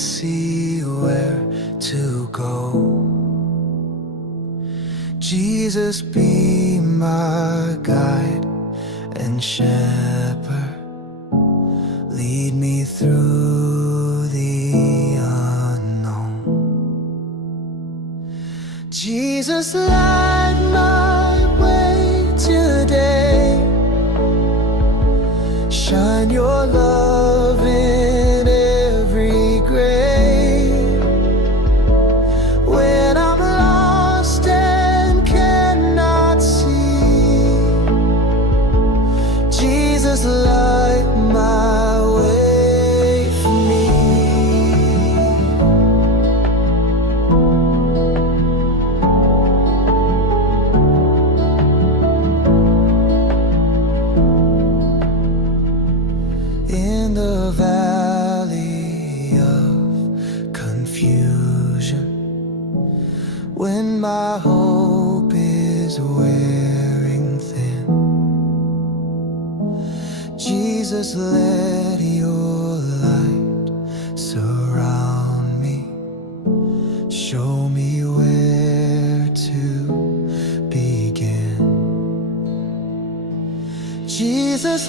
see where to go. Jesus, be my guide and shepherd. Lead me through the unknown. Jesus, light my way today. Shine your love in every grave. When I'm lost and cannot see, Jesus, light my way for me. In the valley of confusion, when my hope is wearing thin, Jesus, let your light surround me. Show me where to begin. Jesus,